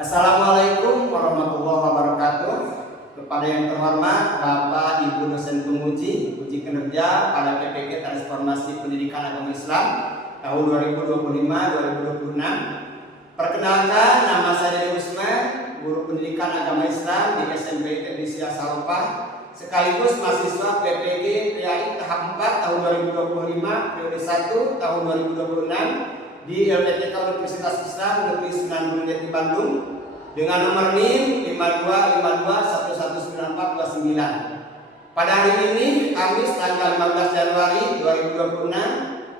Assalamualaikum warahmatullahi wabarakatuh. Kepada yang terhormat Bapak Ibu dosen penguji uji kinerja pada PPG Transformasi Pendidikan Agama Islam tahun 2025-2026. Perkenalkan, nama saya Dedi Usman, guru pendidikan agama Islam di SMP Indonesia Salopah, sekaligus mahasiswa PPG PAI tahap 4 tahun 2025 periode 1 tahun 2026 di LPTK Universitas Islam Negeri Sunan Gunung Jati Bandung dengan nomor NIM 5252119429. Pada hari ini Kamis tanggal 15 Januari 2026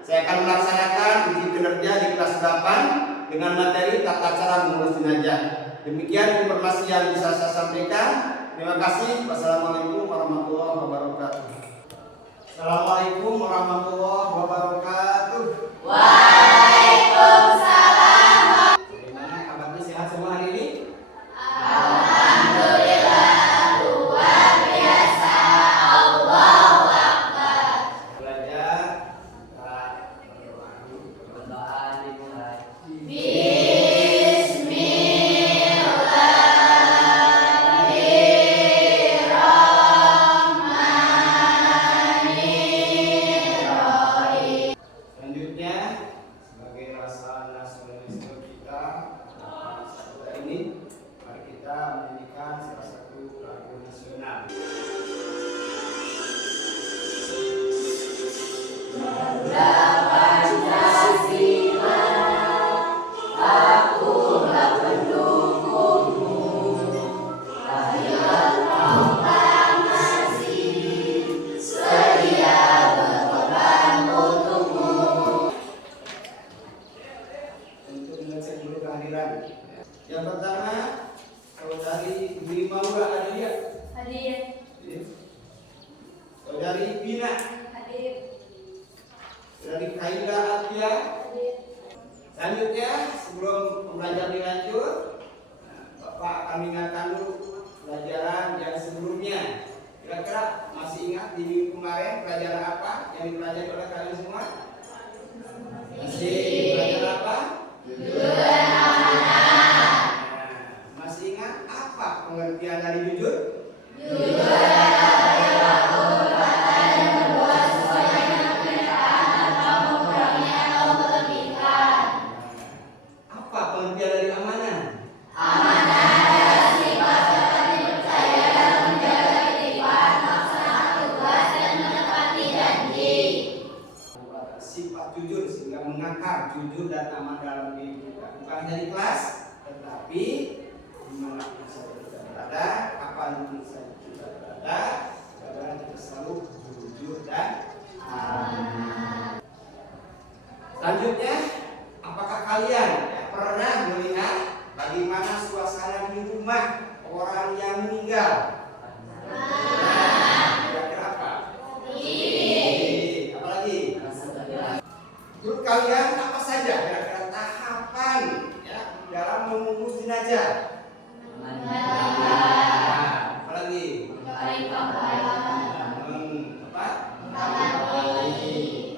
saya akan melaksanakan uji kinerja di kelas 8 dengan materi tata cara mengurus jenazah. Demikian informasi yang bisa saya sampaikan. Terima kasih. Wassalamualaikum warahmatullahi wabarakatuh. Assalamualaikum warahmatullahi wabarakatuh. Waalaikumsalam. Bagaimana kabarnya, sehat semua hari ini? Alhamdulillah, luar biasa. Allahu Akbar. Belajar, berdoa dimulai. Bismillahirrahmanirrahim. Selanjutnya, sebagai rasa nasionalisme kita hari ini, mari kita menyanyikan salah satu lagu nasional. Pancasila, akulah pendukungmu. Rakyat proklamasi, sedia berkorban untukmu. Untuk mengecek dulu kehadiran. Yang pertama, saudari Dwi Maura ada dia. Hadir. Saudari Bina, Hadir. saudari Kaila Atia. Hadir. Selanjutnya, sebelum pembelajaran dilanjut, Bapak akan mengingatkan dulu pelajaran yang sebelumnya. Kira-kira masih ingat di minggu kemarin pelajaran apa yang dipelajari oleh kalian semua? Masih pelajaran apa? Masih ingat apa pengertian dari jujur? Apa pengertian dari amanah? Sifat jujur sehingga mengakar jujur dan aman dalam diri kita, bukan hanya di kelas, tetapi dimanapun saja kita berada, kapanpun saja kita berada, bagaimana kita selalu jujur dan aman. Selanjutnya, apakah kalian pernah melihat bagaimana suasana di rumah orang yang meninggal? Kira-kira apa? Apalagi? Menurut kalian apa saja kira-kira tahapan dalam mengurus jenazah? Apalagi?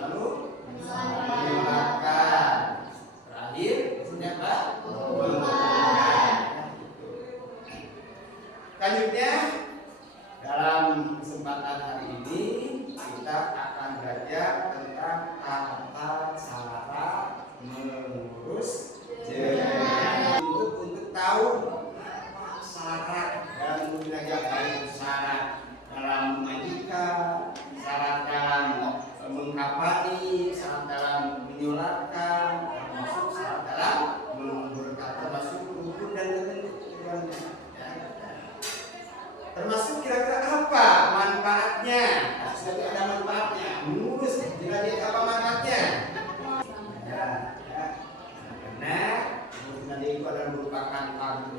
Lalu menyolatkan. Terakhir, maksudnya apa? Selanjutnya, dalam kesempatan hari ini kita akan belajar tentang tata cara mengurus jenazah. Untuk tahu syarat dalam mengurus jenazah, baik syarat dalam memandikan, syarat dalam mengkafani, syarat dalam menyolatkan, termasuk syarat dalam menguburkan, termasuk rukun dan ketentuan. Termasuk kira-kira apa manfaatnya? Sudah ada manfaatnya. Mengurus jenazah apa manfaatnya? Karena mengurus jenazah itu adalah merupakan fardu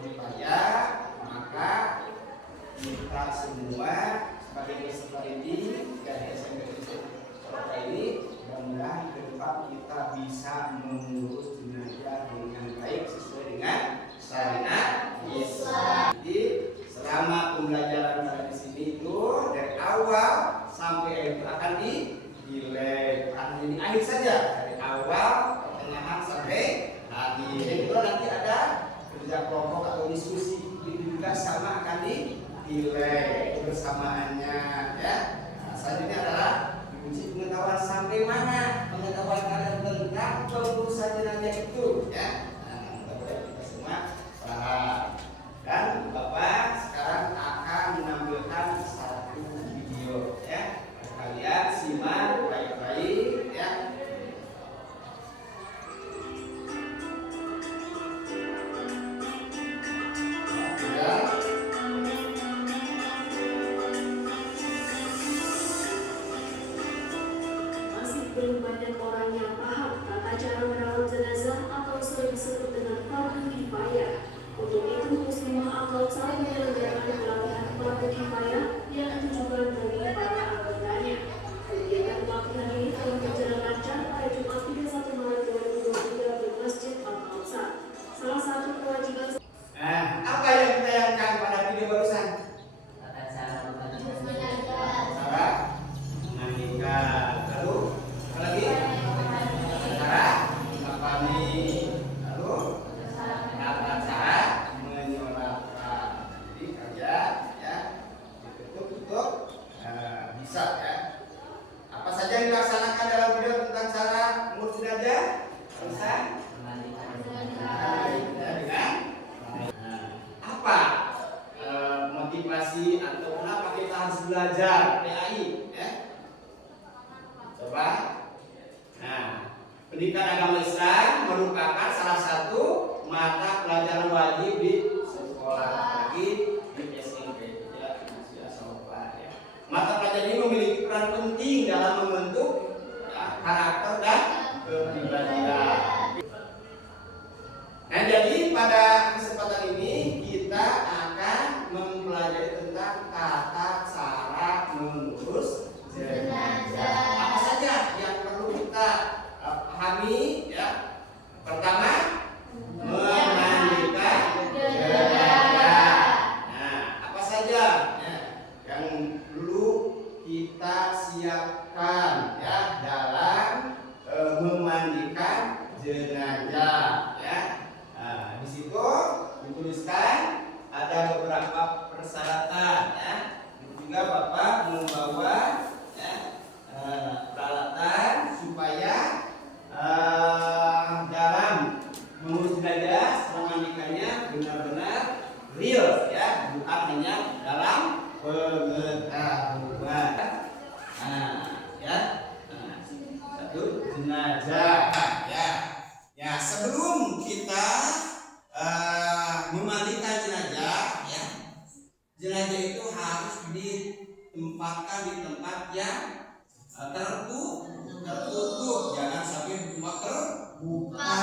diskusi itu juga sama akan dinilai bersamaannya ya. Nah, selanjutnya adalah diuji pengetahuan sampai mana pengetahuan kalian tentang pengurusan jenazah itu ya. Nah, mudah-mudahan kita semua paham. Dan Bapak sekarang akan menampilkan satu video ya. Kalian simak baik-baik ya. Belum banyak orang yang paham tata cara merawat jenazah atau sering disebut dengan fardu kifayah. Untuk itu, Muslimah Al-Kautsar menyelenggarakan pelatihan fardu kifayah yang ditujukan bagi para anggotanya. Kegiatan pelatihan ini telah berjalan lancar pada Jumat 31 Maret 2023 di Masjid Al-Kautsar. Salah satu kewajiban Apa yang ditayangkan pada video barusan? Tata cara Cara memandikan. Lalu apa lagi? Cara mengapani. Lalu tata cara menyolatkan. Jadi kalian ya ditutup bisa ya. Apa saja yang dilaksanakan dalam video tentang cara mengurus jenazah? Barusan apa motivasi atau kenapa kita harus belajar PAI ya? Coba. Nah, pendidikan agama Islam merupakan salah satu mata pelajaran wajib di sekolah, apalagi di SMP ya, masih asal ya. Mata pelajaran ini memiliki peran penting dalam membentuk ya, karakter dan kepribadian. Nah, jadi pada kesempatan ini kita akan mempelajari tentang tata cara mengurus jenazah. Apa saja yang perlu kita pahami ya? Pertama, memandikan jenazah. Nah, apa saja ya, yang perlu kita siapkan ya dalam memandikan jenazah ya. Di situ dituliskan ada beberapa persyaratan ya. Juga Bapak membawa ya, peralatan supaya dalam mengurus jenazah setelah memandikannya benar-benar real ya, bukan hanya dalam pengetahuan. Ya. Satu jenazah ya. Ya, sebelum kita memandikan jenazah ya, jenazah itu harus ditempatkan di tempat yang tertutup, jangan sampai tempat terbuka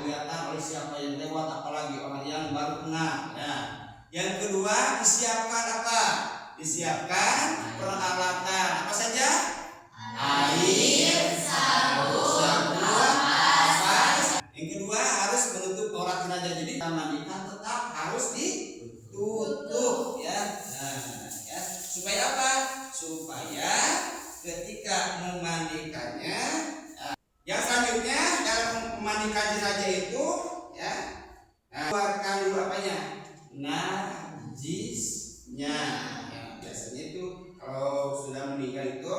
kelihatan oleh siapa yang lewat, apalagi orang yang baru kenal ya. Yang kedua, disiapkan apa? Disiapkan peralatan apa saja? Air, sabun, yang kedua harus menutup aurat jenazah. Jadi mandikan tetap harus ditutup ya. Nah, ya. Supaya apa? Supaya ketika memandikannya yang selanjutnya dalam memandikan jenazah itu ya, keluarkan dulu apanya? Najisnya. Ya, biasanya itu kalau sudah meninggal itu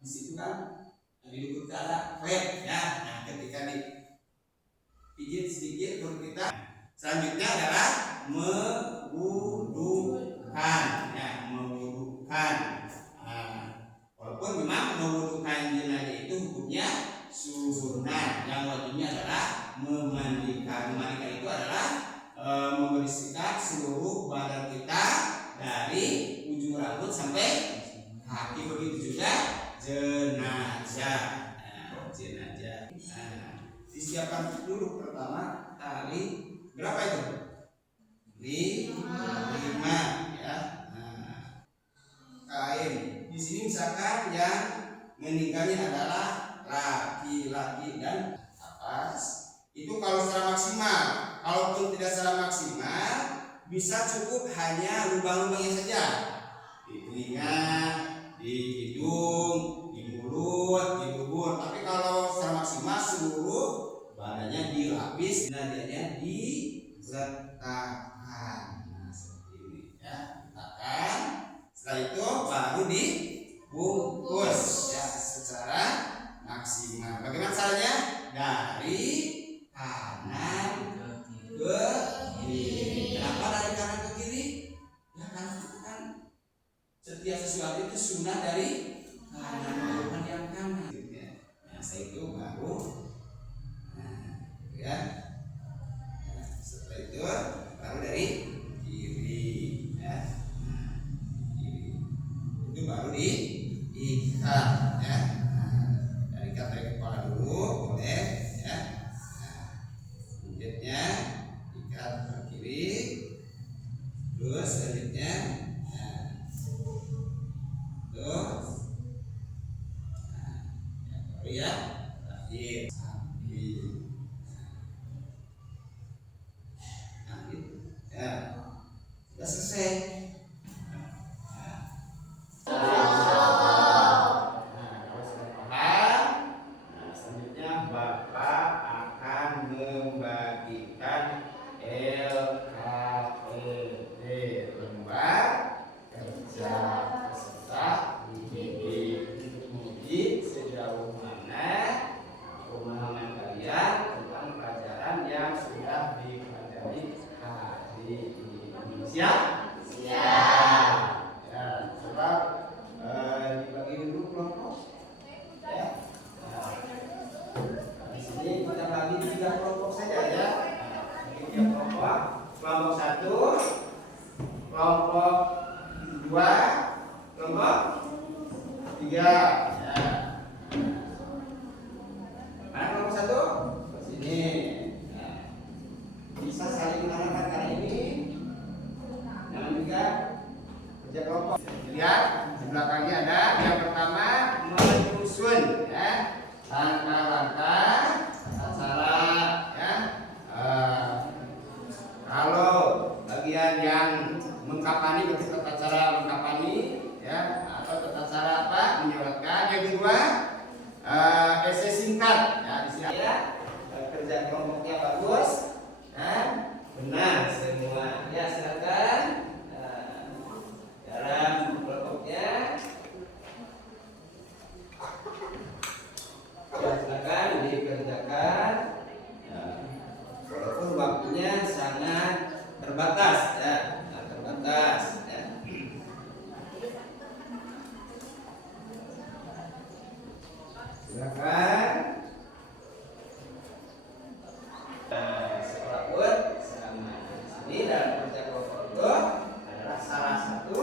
di situ kan di lutut ada red ya. Nah, ketika pijit sedikit baru kita. Selanjutnya adalah mewudukan ya, mewudukan. Walaupun memang mewudukan jenazah itu hukumnya sunnah, yang wajibnya adalah memandikan. Memandikan itu adalah membersihkan seluruh badan kita dari ujung rambut sampai kaki, begitu juga jenazah. Jenazah. Disiapkan dulu pertama tali berapa itu? 5 ya. Kain. Di sini misalkan yang meninggalnya adalah laki-laki dan atas. Itu kalau secara maksimal. Kalaupun tidak secara maksimal, bisa cukup hanya lubang-lubangnya saja. Di telinga, di hidung, di mulut, di bibir. Tapi kalau secara maksimal seluruh badannya dilapis, jenazahnya Letakkan. Nah, seperti ini ya. Letakkan. Setelah itu baru dibungkus ya secara maksimal. Bagaimana caranya? Dari kanan ke kiri. Kenapa dari kanan ke kiri? Ya karena itu kan setiap sesuatu itu sunnah dari kanan, bukan yang kanan. Nah, setelah itu baru ya. Nah, setelah itu baru dari kiri ya. Kiri. Itu baru diikat ya. Nah, ikat dari kepala dulu boleh ya. Nah, selanjutnya ikat ke kiri. Terus selanjutnya terus baru ya terakhir sambil ya sudah selesai. Selanjutnya Bapak akan membagikan LKPD, lembar kerja peserta didik, untuk menguji sejauh mana pemahaman kalian tentang pelajaran yang sudah dipelajari hari ini. Siap? Siap. Ya, coba dibagi dulu kelompok. Ya. Nah, di sini kita bagi 3 kelompok saja ya. Bagi 3 kelompok. Kelompok 1, kelompok 2, kelompok 3. Ya. Mana kelompok 1? Ke sini. Nah, bisa saling mengarahkan karena ini. Yang juga kerja kelompok. Lihat di belakangnya ada yang pertama menyusun ya. Langkah-langkah cara ya. Kalau bagian yang mengkapani berarti tata cara mengkapani ya, atau tata cara apa menyolatkan. Yang kedua esai singkat ya, di sini ya. Kerja kelompoknya bagus dan benar semua ya. Silakan dalam kelompoknya ya, silakan dikerjakan ya. Walaupun waktunya sangat terbatas ya, terbatas ya. Silakan. Sekolah pun sama. Di sini dalam kerja kelompok itu adalah salah satu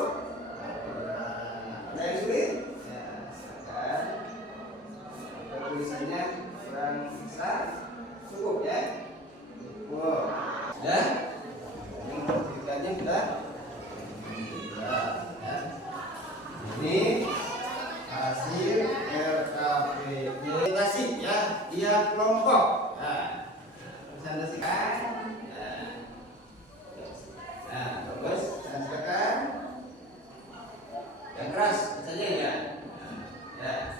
ada yang sulit ya, silakan. Tulisannya kurang bisa, cukup ya. Cukup. Sudah? Yang ceritanya sudah? Sudah ya. Ini hasil LKPD ya, dia kelompok. Nah, presentasikan. Nah, bagus. Silakan. Yang keras, bacanya ya. Ya.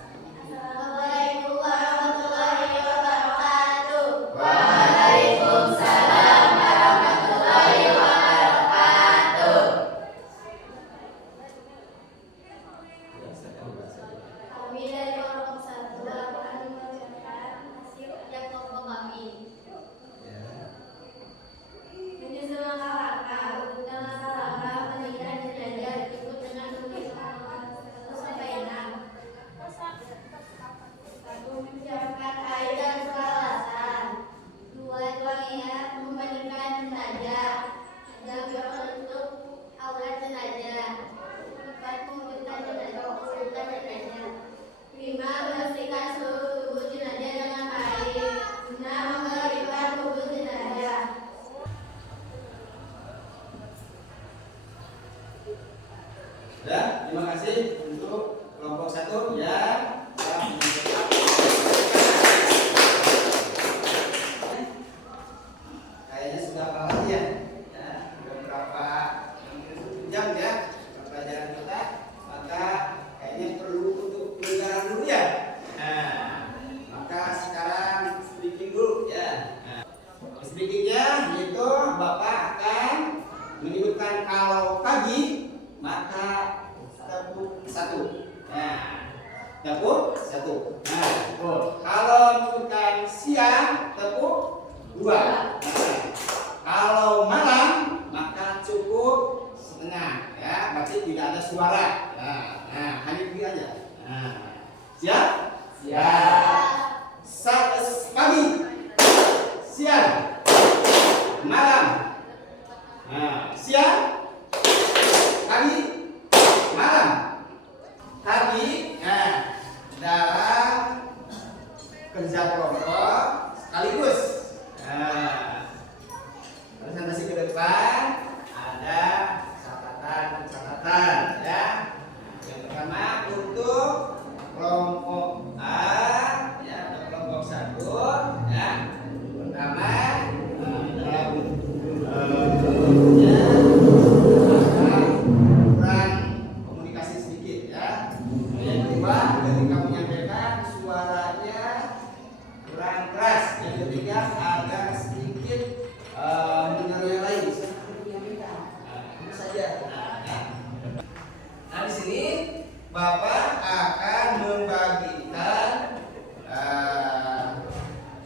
Assalamualaikum warahmatullahi wabarakatuh. Waalaikumsalam warahmatullahi wabarakatuh. Kami dari kelompok 1 akan mengerjakan hasil kerja kelompok kami. Menyusun langkah-langkah untuk langkah-langkah pendidikan jenajah ikut dengan tulisan 1 sampai 6. 1. Menyiapkan air dan peralatan. 2. Mengingat membandingkan jenajah. 3. Bentuk alat jenajah. 4. Mewujudkan jenajah. 5. Membersihkan seluruh tubuh jenajah dengan air. 6. Mengeringkan tubuh jenajah. Ya, terima kasih untuk kelompok 1 ya. Kayaknya sudah kalah ya. Ya, beberapa jam ya pelajaran kita, maka kayaknya perlu untuk pelajaran dulu ya. Nah, maka sekarang speaking dulu ya. Nah, speakingnya yaitu Bapak menyebutkan kalau pagi maka tepuk 1. Nah, tepuk 1. Nah, kalau menyebutkan siang tepuk 2. Nah, kalau malam maka cukup setengah, ya, berarti tidak ada suara. Nah, hanya begini aja. Nah, siap? Siap. Pagi, siang, malam. Nah, siang, pagi, malam. Tadi, nah, dalam kerja kelompok sekaligus. Nah, presentasi ke depan ada catatan, ya. Yang pertama untuk kelompok A, ya, atau kelompok 1, ya. Pertama dalam kurang komunikasi sedikit, ya. Yang kedua, ketika menyampaikan suaranya kurang keras. Yang ketiga, agak sedikit mendengar yang lain. Itu saja. Nah, di sini Bapak akan membagikan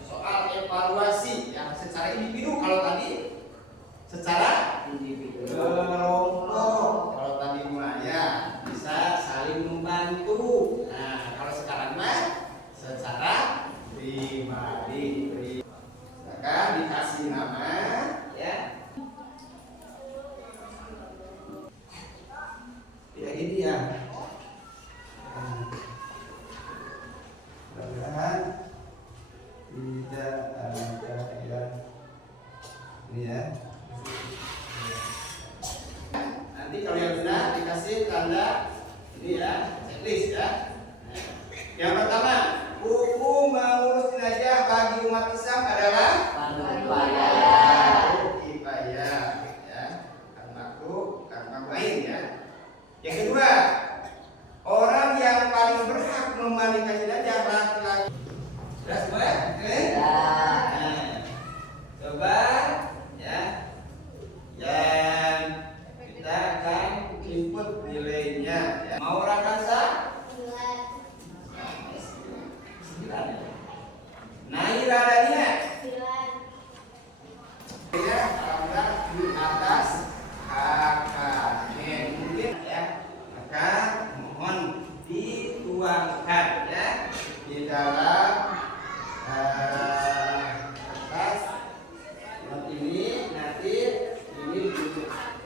soal evaluasi yang secara individu. Kalau tadi secara individu, kelompok. Kalau tadi mulanya bisa saling membantu. Nah, kalau sekarang mah secara pribadi. Silakan dikasih nama, ya. Ya ini ya. Mudah-mudahan tidak ada yang ini, ya. Nanti kalau yang benar dikasih tanda ini, ya, checklist, ya. Yang pertama, hukum mengurus jenazah bagi umat Islam adalah fardu kifayah, ya. Al-makruh lain, ya. Yang kedua, orang yang paling berhak memandikan jenazah laki-laki. Sudah semua? Oke? Nah, coba, ya. Yang kita akan input nilainya, ya. Mau orang rasa? 9. Naira adanya? 9. Ya, alhamdulillah di atas kakak. Mungkin, ya. Maka mohon dituangkan, ya, di dalam kertas not ini. Nanti ini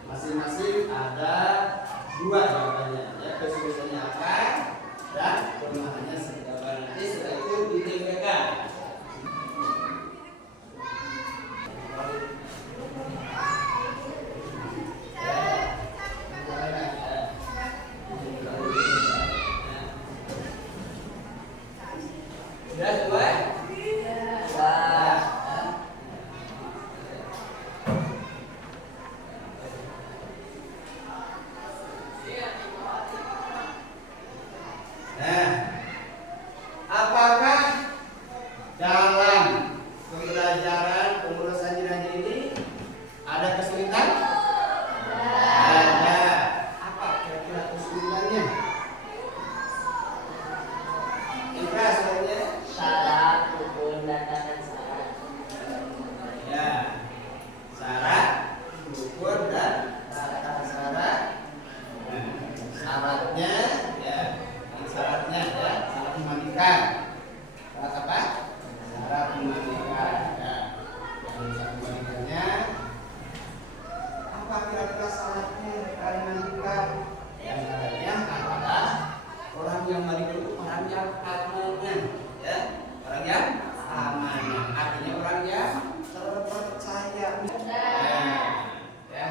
masing-masing ada 2 jawabannya, ya. Kesulitannya apa dan kelemahannya seberapa. Nanti setelah itu ditembakkan. Sudah semua? Nah, apakah dalam pembelajaran pengurusan jenazah ini ada kesulitan? Ada. Apa kira-kira kesulitannya? Kira soalnya Syarat, rukun, dan syarat. ya, syarat, rukun, dan syarat. Nah, syaratnya, ya, syaratnya, ya, syarat memandikan. Syarat apa? Syarat memandikan, ya. Syarat memandikannya apa kira-kira syaratnya syarat memandikan? Yang syaratnya adalah orang yang mandikan itu orang yang amanah, ya, orang yang amanah. Artinya orang yang terpercaya. Ya.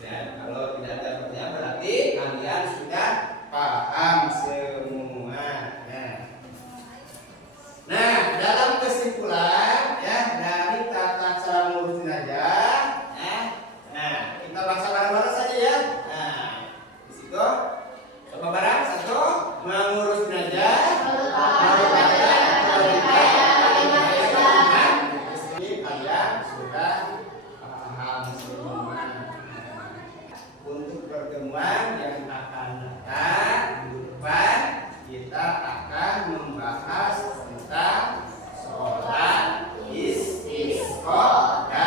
Dan kalau tidak ada pertanyaan berarti kalian sudah paham semua. Nah, dalam kesimpulan, ya, dari tata cara mengurus jenazah, ya. Nah, kita baca bareng-bareng saja, ya. Nah, di situ coba bareng. 1, mengurus jenazah merupakan kewajiban ini kalian sudah paham semua. sekolah.